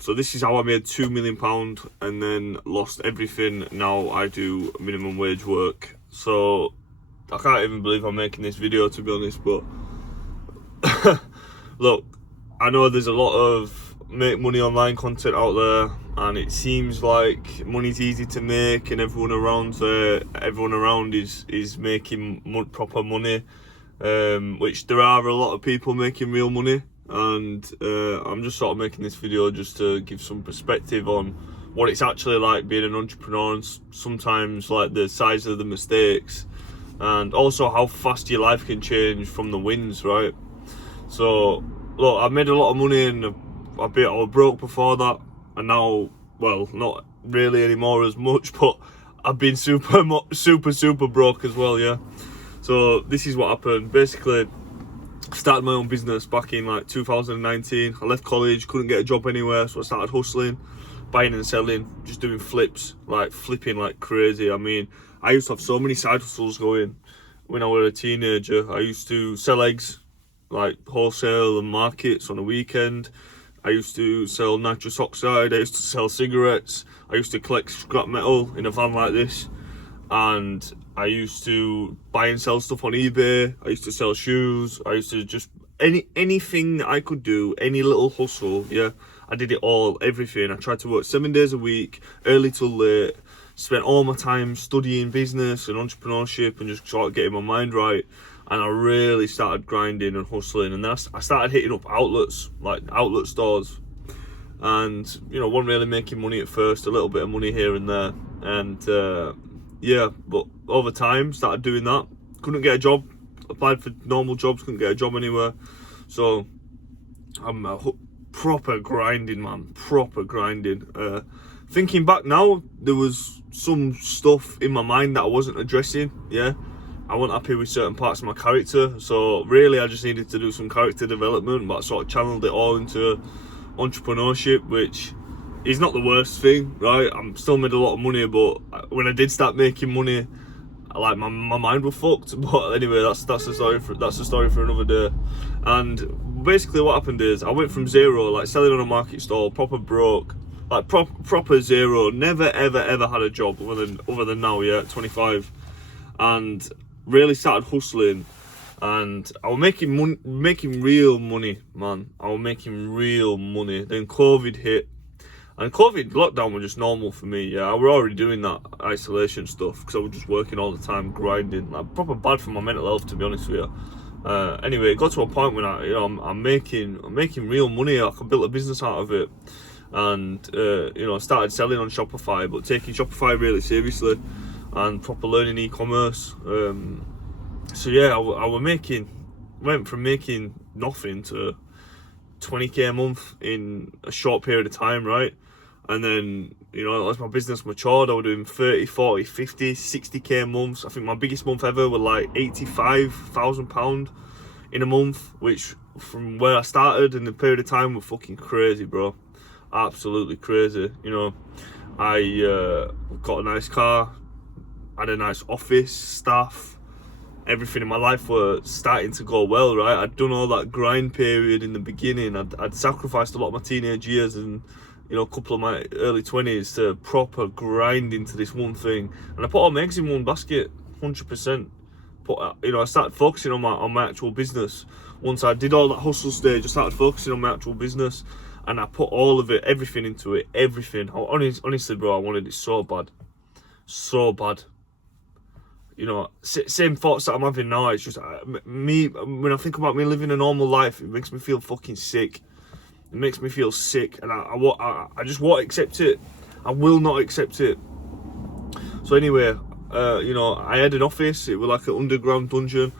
So this is how I made £2 million and then lost everything. Now I do minimum wage work. So I can't even believe I'm making this video, to be honest, but look, I know there's a lot of make money online content out there, and it seems like money's easy to make and everyone around is making proper money, which there are a lot of people making real money. And I'm just sort of making this video just to give some perspective on what it's actually like being an entrepreneur, and sometimes like the size of the mistakes, and also how fast your life can change from the wins, right? So look, I made a lot of money and I was broke before that, and now, well, not really anymore as much, but I've been super broke as well, yeah. So this is what happened. Basically, started my own business back in like 2019. I left college, couldn't get a job anywhere, so I started hustling, buying and selling, just doing flips, like flipping like crazy. I mean, I used to have so many side hustles going when I was a teenager. I used to sell eggs, like wholesale and markets on a weekend. I used to sell nitrous oxide, I used to sell cigarettes, I used to collect scrap metal in a van like this, and I used to buy and sell stuff on eBay. I used to sell shoes. I used to just anything that I could do, any little hustle, yeah. I did it all, everything. I tried to work 7 days a week, early till late. Spent all my time studying business and entrepreneurship and just sort of getting my mind right. And I really started grinding and hustling. And then I started hitting up outlets, like outlet stores. And, you know, wasn't really making money at first, a little bit of money here and there. And, yeah, but over time, started doing that. Couldn't get a job. Applied for normal jobs, couldn't get a job anywhere. So I'm proper grinding, man. Proper grinding. Thinking back now, there was some stuff in my mind that I wasn't addressing, yeah. I wasn't happy with certain parts of my character. So really, I just needed to do some character development, but I sort of channeled it all into entrepreneurship, which is not the worst thing, right? I'm still made a lot of money, but when I did start making money, my mind was fucked. But anyway, that's the story for another day. And basically, what happened is I went from zero, like selling on a market stall, proper broke, like proper zero. Never ever had a job other than now, yeah, at 25, and really started hustling. And I was making real money, man. I was making real money. Then COVID hit. And COVID lockdown was just normal for me, yeah. I was already doing that isolation stuff because I was just working all the time, grinding. Like, proper bad for my mental health, to be honest with you. Anyway, it got to a point when I'm making real money. I could build a business out of it, and I started selling on Shopify, but taking Shopify really seriously and proper learning e-commerce. So yeah, went from making nothing to 20k a month in a short period of time, right? And then, as my business matured, I was doing 30, 40, 50, 60k a month. I think my biggest month ever was like £85,000 in a month, which from where I started in the period of time was fucking crazy, bro. Absolutely crazy. I got a nice car, had a nice office, staff. Everything in my life was starting to go well, right? I'd done all that grind period in the beginning. I'd sacrificed a lot of my teenage years and, a couple of my early 20s to proper grind into this one thing. And I put all my eggs in one basket, 100%. I started focusing on my actual business. Once I did all that hustle stage, I started focusing on my actual business. And I put all of it, everything into it, everything. Honestly, bro, I wanted it so bad. So bad. Same thoughts that I'm having now. It's just me, when I think about me living a normal life, it makes me feel fucking sick. It makes me feel sick, and I just won't accept it. I will not accept it. So anyway, I had an office. It was like an underground dungeon.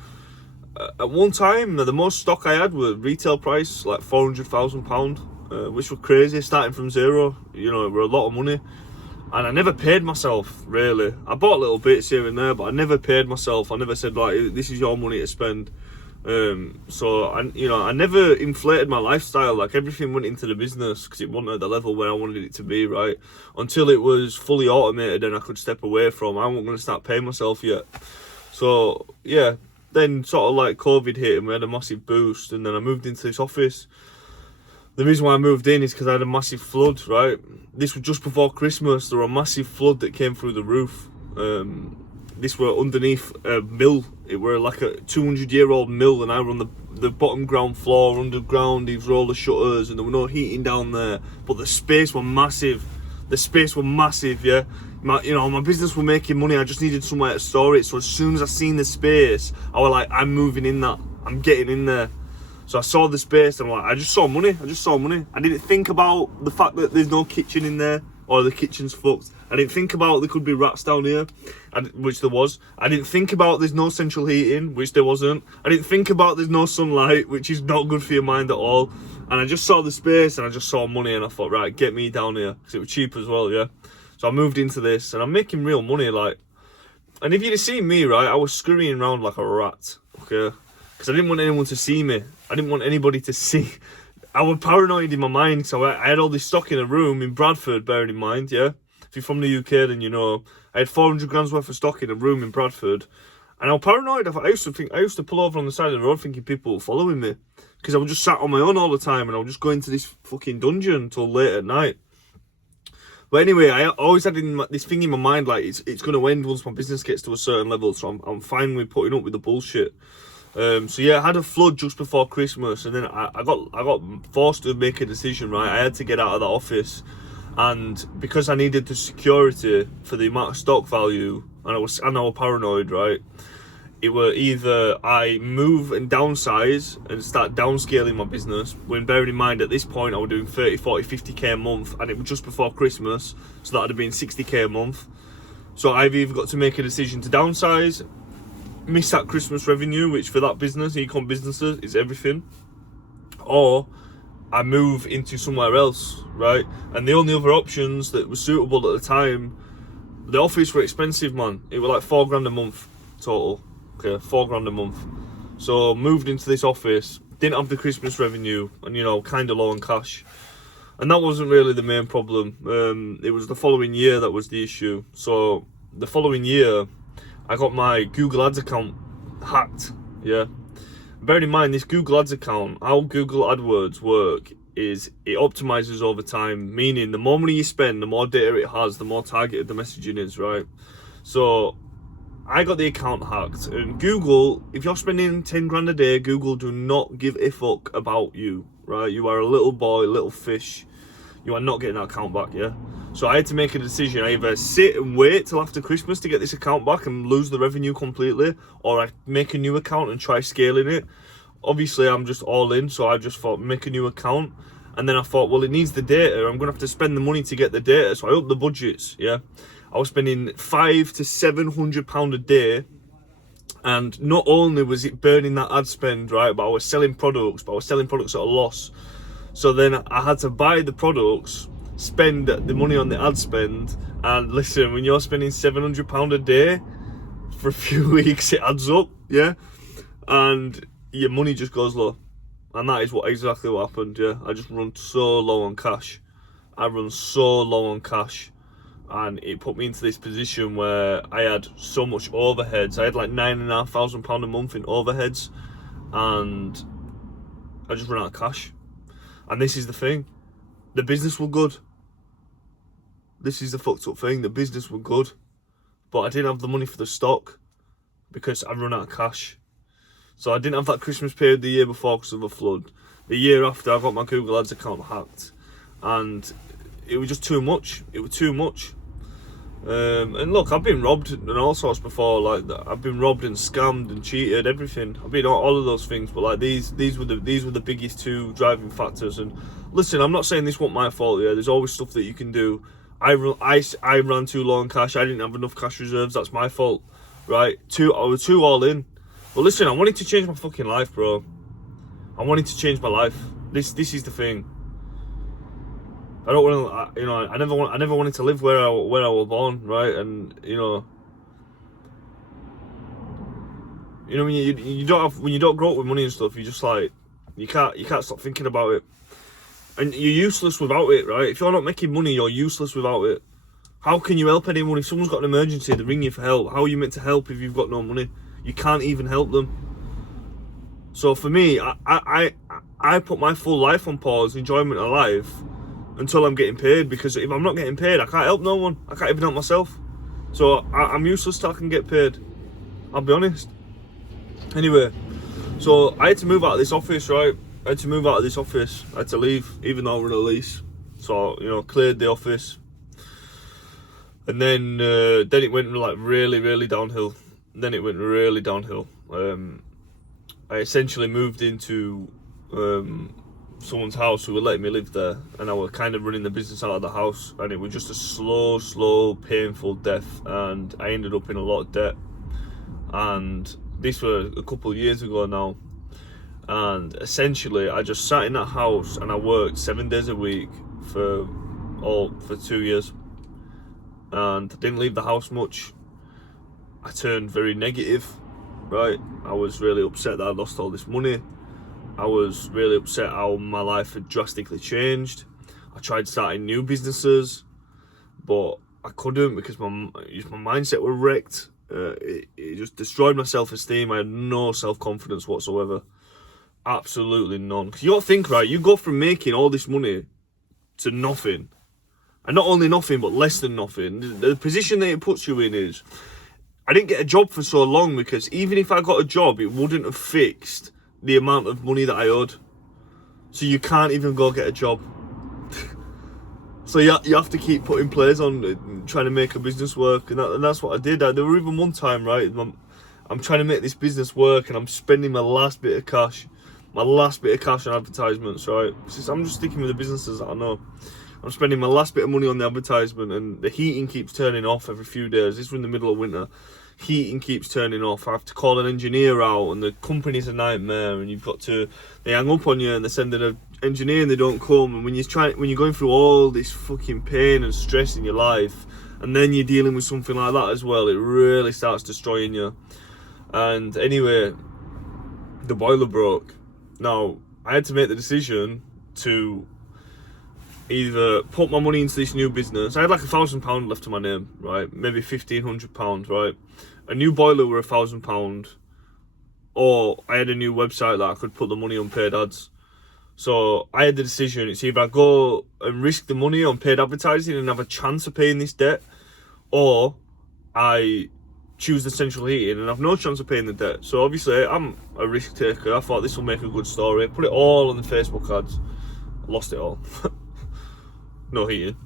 At one time, the most stock I had was retail price, like £400,000, which was crazy, starting from zero. It were a lot of money. And I never paid myself, really. I bought little bits here and there, but I never paid myself. I never said, like, this is your money to spend. I never inflated my lifestyle. Like, everything went into the business because it wasn't at the level where I wanted it to be, right? Until it was fully automated and I could step away from. I wasn't going to start paying myself yet. So, yeah. Then sort of like COVID hit and we had a massive boost. And then I moved into this office. The reason why I moved in is because I had a massive flood, right? This was just before Christmas. There was a massive flood that came through the roof. This were underneath a mill. It were like a 200-year-old mill, and I were on the bottom ground floor, underground. These were all the shutters, and there were no heating down there. But the space were massive. Yeah. My business were making money. I just needed somewhere to store it. So as soon as I seen the space, I was like, I'm moving in that. I'm getting in there. So I saw the space, and I just saw money. I didn't think about the fact that there's no kitchen in there, or the kitchen's fucked. I didn't think about there could be rats down here, which there was. I didn't think about there's no central heating, which there wasn't. I didn't think about there's no sunlight, which is not good for your mind at all. And I just saw the space, and I just saw money, and I thought, right, get me down here, because it was cheap as well, yeah. So I moved into this, and I'm making real money, like. And if you'd have seen me, right, I was scurrying around like a rat, okay? Because I didn't want anyone to see me. I didn't want anybody to see. I was paranoid in my mind, so I had all this stock in a room in Bradford, bearing in mind, yeah? If you're from the UK, then you know. I had 400 grams worth of stock in a room in Bradford. And I was paranoid. I used to pull over on the side of the road thinking people were following me. Because I was just sat on my own all the time, and I was just going to this fucking dungeon until late at night. But anyway, I always had this thing in my mind, like, it's going to end once my business gets to a certain level, so I'm fine with putting up with the bullshit. So yeah, I had a flood just before Christmas, and then I got forced to make a decision, right? I had to get out of that office, and because I needed the security for the amount of stock value, and I was paranoid, right? It were either I move and downsize and start downscaling my business, when bearing in mind at this point I was doing 30, 40, 50k a month, and it was just before Christmas, so that would have been 60k a month. So I've either got to make a decision to downsize, miss that Christmas revenue, which for that business, ecom businesses, is everything, or I move into somewhere else, right? And the only other options that were suitable at the time, the office were expensive, man. It was like £4 a month total. Okay, £4 a month. So moved into this office, didn't have the Christmas revenue, and kind of low on cash. And that wasn't really the main problem. It was the following year that was the issue. So the following year, I got my Google Ads account hacked, yeah. Bear in mind, this Google Ads account, how Google AdWords work is it optimizes over time, meaning the more money you spend, the more data it has, the more targeted the messaging is, right? So I got the account hacked, and Google, if you're spending 10 grand a day, Google do not give a fuck about you, right? You are a little boy, little fish. You are not getting that account back, yeah? So I had to make a decision. I either sit and wait till after Christmas to get this account back and lose the revenue completely, or I make a new account and try scaling it. Obviously, I'm just all in, so I just thought, make a new account. And then I thought, well, it needs the data. I'm going to have to spend the money to get the data. So I upped the budgets, yeah? I was spending £500 to £700 a day. And not only was it burning that ad spend, right, but I was selling products, at a loss. So then I had to buy the products, spend the money on the ad spend, and listen, when you're spending £700 a day for a few weeks, it adds up, yeah? And your money just goes low. And that is exactly what happened, yeah? I just run so low on cash. And it put me into this position where I had so much overheads. I had like £9,500 a month in overheads, and I just ran out of cash. And this is the thing, the business were good. This is the fucked up thing, the business were good, but I didn't have the money for the stock because I run out of cash. So I didn't have that Christmas period the year before because of a flood. The year after, I got my Google Ads account hacked, and it was just too much. It was too much. And look, I've been robbed and all sorts before. Like I've been robbed and scammed and cheated, everything. I've been all of those things, but like these were the biggest two driving factors. And listen, I'm not saying this wasn't my fault. Yeah, there's always stuff that you can do. I ran too low on cash. I didn't have enough cash reserves. That's my fault, right? I was too all in. But listen, I wanted to change my fucking life, bro. I wanted to change my life. This is the thing. I don't want to, I never wanted to live where I was born, right? And when you don't grow up with money and stuff, you just like you can't stop thinking about it, and you're useless without it, right? If you're not making money, you're useless without it. How can you help anyone if someone's got an emergency? They ring you for help. How are you meant to help if you've got no money? You can't even help them. So for me, I put my full life on pause, enjoyment of life, until I'm getting paid, because if I'm not getting paid, I can't help no one. I can't even help myself. So I'm useless till I can get paid. I'll be honest. Anyway, so I had to move out of this office, right? I had to move out of this office. I had to leave, even though we're on a lease. So, you know, cleared the office. And then it went like really downhill. Then it went really downhill. I essentially moved into someone's house who were letting me live there, and I was kind of running the business out of the house, and it was just a slow, painful death, and I ended up in a lot of debt. And this was a couple of years ago now, and essentially I just sat in that house and I worked 7 days a week for 2 years, and I didn't leave the house much. I turned very negative, right? I was really upset that I lost all this money. I was really upset how my life had drastically changed. I tried starting new businesses, but I couldn't because my mindset was wrecked. It just destroyed my self-esteem. I had no self-confidence whatsoever. Absolutely none. Because you got to think, right, you go from making all this money to nothing. And not only nothing, but less than nothing. The position that it puts you in is, I didn't get a job for so long because even if I got a job, it wouldn't have fixed the amount of money that I owed. So you can't even go get a job. So you have to keep putting plays on, trying to make a business work, and that's what I did. There were even one time, right, I'm trying to make this business work, and I'm spending my last bit of cash on advertisements, right? I'm just sticking with the businesses that I know. I'm spending my last bit of money on the advertisement, and the heating keeps turning off every few days. This was in the middle of winter. Heating keeps turning off. I have to call an engineer out, and the company's a nightmare, and they hang up on you, and they send an engineer and they don't come. And when you're going through all this fucking pain and stress in your life, and then you're dealing with something like that as well, it really starts destroying you. And anyway, the boiler broke. Now, I had to make the decision to either put my money into this new business. I had like £1,000 left to my name, right? Maybe £1,500, right? A new boiler were £1,000, or I had a new website that I could put the money on paid ads. So I had the decision. It's either I go and risk the money on paid advertising and have a chance of paying this debt, or I choose the central heating and have no chance of paying the debt. So obviously I'm a risk taker. I thought this will make a good story. Put it all on the Facebook ads. Lost it all. No heating.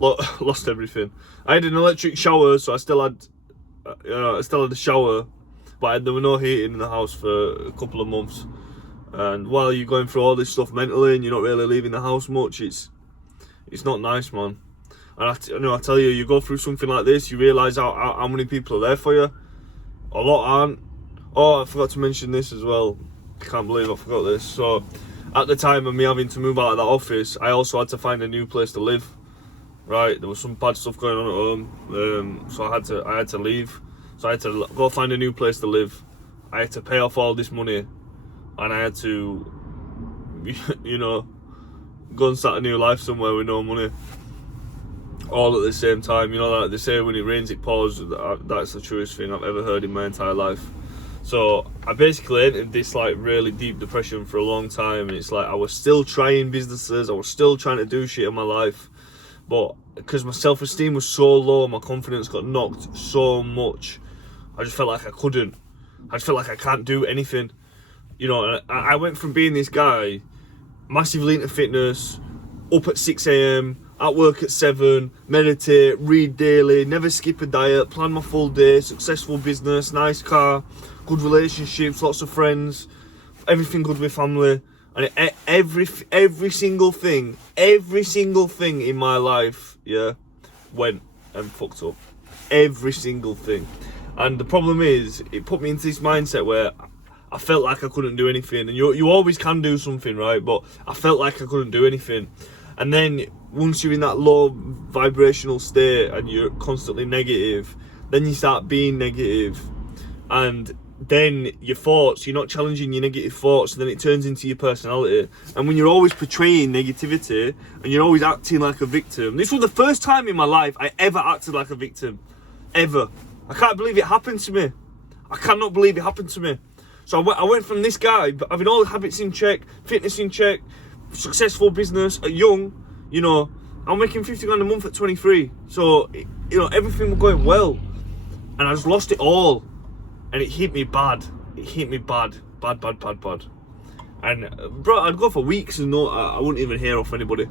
Lost everything. I had an electric shower, so I still had a shower, but there were no heating in the house for a couple of months. And while you're going through all this stuff mentally and you're not really leaving the house much, it's not nice, man. And I tell you, you go through something like this, you realise how many people are there for you. A lot aren't. Oh, I forgot to mention this as well. I can't believe I forgot this. So, at the time of me having to move out of that office, I also had to find a new place to live. Right, there was some bad stuff going on at home, so I had to leave. So I had to go find a new place to live. I had to pay off all this money, and I had to, go and start a new life somewhere with no money. All at the same time, like they say, when it rains it pours. That's the truest thing I've ever heard in my entire life. So I basically entered this like really deep depression for a long time, and it's like I was still trying businesses, I was still trying to do shit in my life, but because my self-esteem was so low, my confidence got knocked so much, I just felt like I couldn't. I just felt like I can't do anything. I went from being this guy, massively into fitness, up at 6 a.m, at work at 7, meditate, read daily, never skip a diet, plan my full day, successful business, nice car, good relationships, lots of friends, everything good with family, and every single thing in my life, went and fucked up. Every single thing. And the problem is, it put me into this mindset where I felt like I couldn't do anything. And you always can do something, right? But I felt like I couldn't do anything. And then once you're in that low vibrational state and you're constantly negative, then you start being negative, and then your thoughts, you're not challenging your negative thoughts, so then it turns into your personality. And when you're always portraying negativity and you're always acting like a victim, this was the first time in my life I ever acted like a victim, ever. I can't believe it happened to me. I cannot believe it happened to me. So I went from this guy having all the habits in check, fitness in check, successful business at young, you know, I'm making 50 grand a month at 23. So, you know, everything was going well. And I just lost it all. And it hit me bad. It hit me bad. Bad. And, bro, I'd go for weeks and I wouldn't even hear off anybody.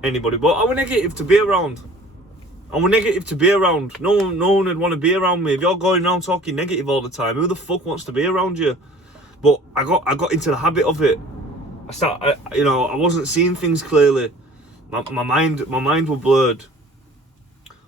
But I was negative to be around. No one would want to be around me. If you're going around talking negative all the time, who the fuck wants to be around you? But I got into the habit of it. I wasn't seeing things clearly. My mind was blurred.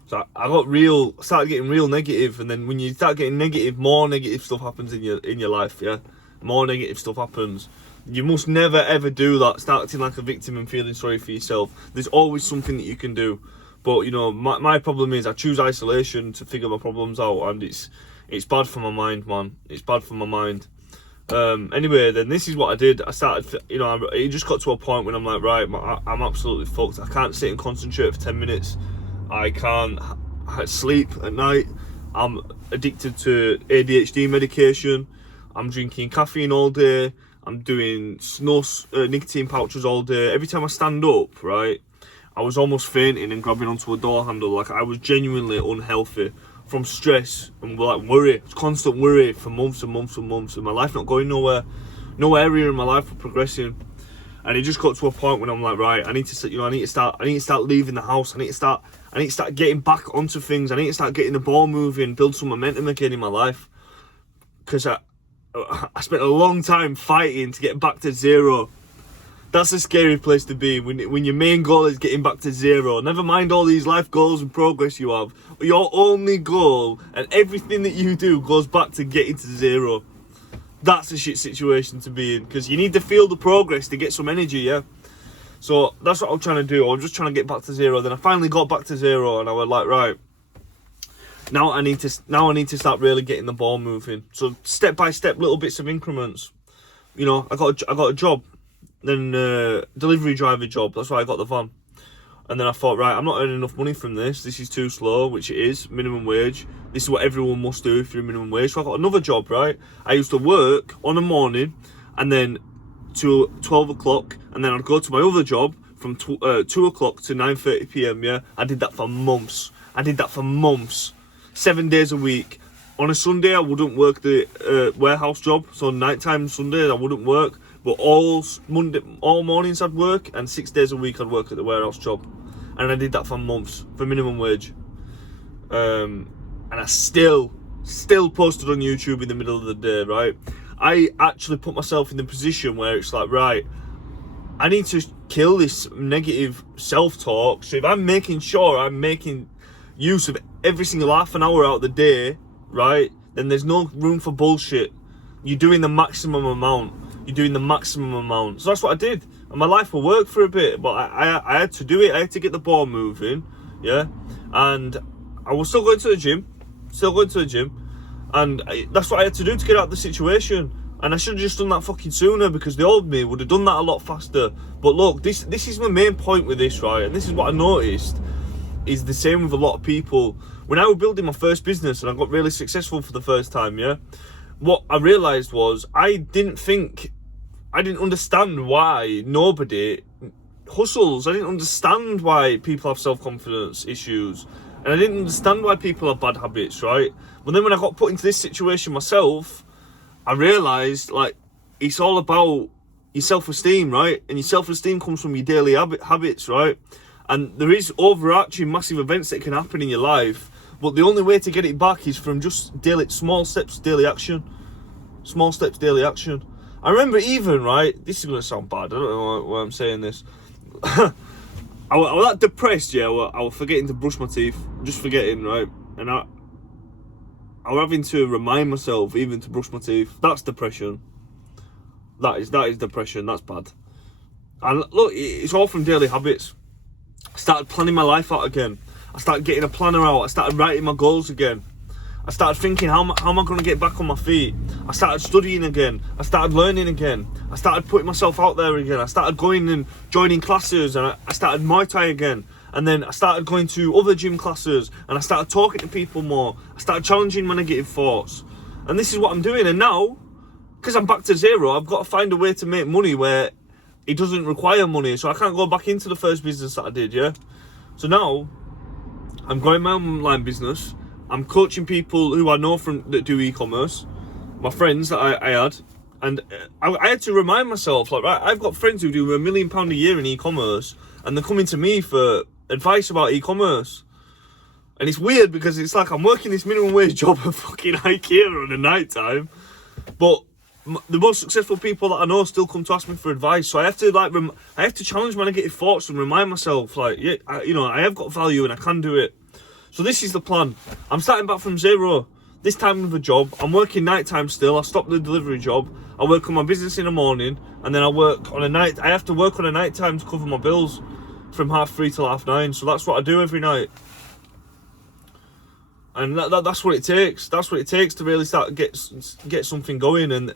So I started getting real negative, and then when you start getting negative, more negative stuff happens in your life, yeah? More negative stuff happens. You must never ever do that, start acting like a victim and feeling sorry for yourself. There's always something that you can do. But, you know, my problem is I choose isolation to figure my problems out, and it's bad for my mind, man. It's bad for my mind. Anyway, then this is what I did. I started, you know, it just got to a point when I'm like, right, I'm absolutely fucked. I can't sit and concentrate for 10 minutes. I can't sleep at night. I'm addicted to ADHD medication. I'm drinking caffeine all day. I'm doing nicotine pouches all day. Every time I stand up, right, I was almost fainting and grabbing onto a door handle. Like, I was genuinely unhealthy from stress and like worry, constant worry for months and months and months, and my life not going nowhere. No area in my life was progressing, and it just got to a point when I'm like, right, I need to start leaving the house. I need to start getting back onto things. I need to start getting the ball moving, build some momentum again in my life, because I spent a long time fighting to get back to zero. That's a scary place to be, when your main goal is getting back to zero. Never mind all these life goals and progress you have. Your only goal and everything that you do goes back to getting to zero. That's a shit situation to be in, because you need to feel the progress to get some energy, yeah? So that's what I'm trying to do. I'm just trying to get back to zero. Then I finally got back to zero, and I was like, right, now I need to start really getting the ball moving. So step by step, little bits of increments. You know, I got a job. Then delivery driver job, that's why I got the van. And then I thought, right, I'm not earning enough money from this is too slow, which it is, minimum wage. This is what everyone must do if you're minimum wage. So I got another job, right? I used to work on a morning and then to 12 o'clock, and then I'd go to my other job from 2 o'clock to 9:30 p.m, yeah? I did that for months. 7 days a week. On a Sunday, I wouldn't work the warehouse job, so nighttime Sundays I wouldn't work. But all mornings I'd work, and 6 days a week I'd work at the warehouse job. And I did that for months, for minimum wage. And I still posted on YouTube in the middle of the day, right? I actually put myself in the position where it's like, right, I need to kill this negative self-talk. So if I'm making sure I'm making use of every single half an hour out of the day, right, then there's no room for bullshit. You're doing the maximum amount. So that's what I did, and my life will work for a bit, but I had to do it. I had to get the ball moving, yeah. And I was still going to the gym, and that's what I had to do to get out of the situation. And I should have just done that fucking sooner, because the old me would have done that a lot faster. But look, this is my main point with this, right? And this is what I noticed is the same with a lot of people. When I was building my first business and I got really successful for the first time, yeah, what I realised was I didn't understand why nobody hustles. I didn't understand why people have self-confidence issues. And I didn't understand why people have bad habits, right? But then when I got put into this situation myself, I realised, like, it's all about your self-esteem, right? And your self-esteem comes from your daily habits, right? And there is overarching massive events that can happen in your life, but the only way to get it back is from just small steps, daily action. I remember even, right, this is going to sound bad, I don't know why I'm saying this. I was that depressed, yeah, I was forgetting to brush my teeth, just forgetting, right? And I was having to remind myself even to brush my teeth. That's depression. That is depression, that's bad. And look, it's all from daily habits. I started planning my life out again. I started getting a planner out. I started writing my goals again. I started thinking, how am I going to get back on my feet? I started studying again. I started learning again. I started putting myself out there again. I started going and joining classes, and I started Muay Thai again. And then I started going to other gym classes, and I started talking to people more. I started challenging my negative thoughts. And this is what I'm doing. And now because I'm back to zero, I've got to find a way to make money where it doesn't require money. So I can't go back into the first business that I did, yeah? So now, I'm growing my online business. I'm coaching people who I know that do e-commerce, my friends that I had. And I had to remind myself, like, right, I've got friends who do £1 million a year in e-commerce, and they're coming to me for advice about e-commerce. And it's weird because it's like I'm working this minimum wage job at fucking IKEA on the night time, but the most successful people that I know still come to ask me for advice. So I have to I have to challenge my negative thoughts and remind myself, like, yeah, I have got value and I can do it. So this is the plan. I'm starting back from zero. This time with a job. I'm working nighttime still. I stopped the delivery job. I work on my business in the morning, and then I work on a night. I have to work on a night time to cover my bills from 3:30 till 9:30. So that's what I do every night. And that's what it takes. That's what it takes to really start get something going. And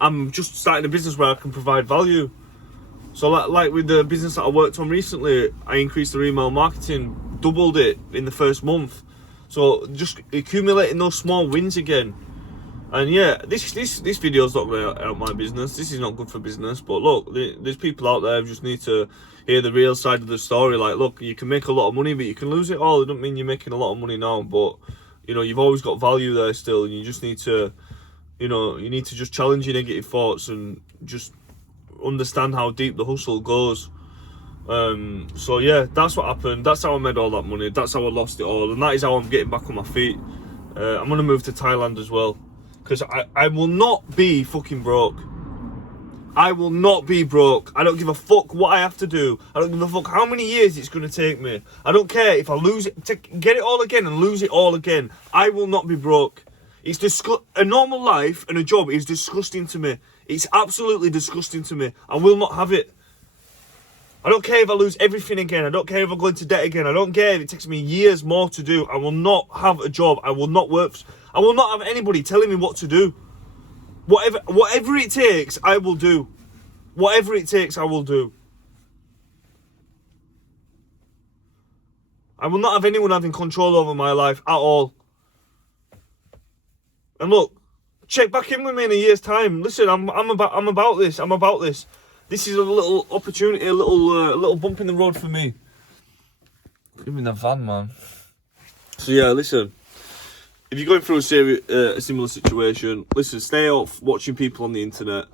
I'm just starting a business where I can provide value. So like with the business that I worked on recently, I increased their email marketing, doubled it in the first month. So just accumulating those small wins again. And yeah, this video's not going to help my business. This is not good for business. But look, there's people out there who just need to hear the real side of the story. Like, look, you can make a lot of money, but you can lose it all. It doesn't mean you're making a lot of money now, but you've always got value there still, and you just need to, you need to just challenge your negative thoughts and just understand how deep the hustle goes. So yeah, that's what happened. That's how I made all that money. That's how I lost it all, and that is how I'm getting back on my feet. I'm gonna move to Thailand as well, because I will not be fucking broke. I will not be broke. I don't give a fuck what I have to do. I don't give a fuck how many years it's gonna take me. I don't care if I lose it, get it all again and lose it all again. I will not be broke. It's a normal life and a job is disgusting to me. It's absolutely disgusting to me. I will not have it. I don't care if I lose everything again. I don't care if I go into debt again. I don't care if it takes me years more to do. I will not have a job. I will not work. I will not have anybody telling me what to do. Whatever it takes, I will do. Whatever it takes, I will do. I will not have anyone having control over my life at all. And look, check back in with me in a year's time. Listen, I'm about this. I'm about this. This is a little opportunity, a little bump in the road for me. Give me the van, man. So yeah, listen. If you're going through a similar situation, listen, stay off watching people on the internet,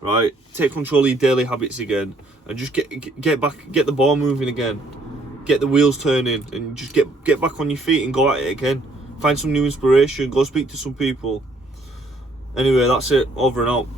right? Take control of your daily habits again, and just get the ball moving again, get the wheels turning, and just get back on your feet and go at it again. Find some new inspiration. Go speak to some people. Anyway, that's it. Over and out.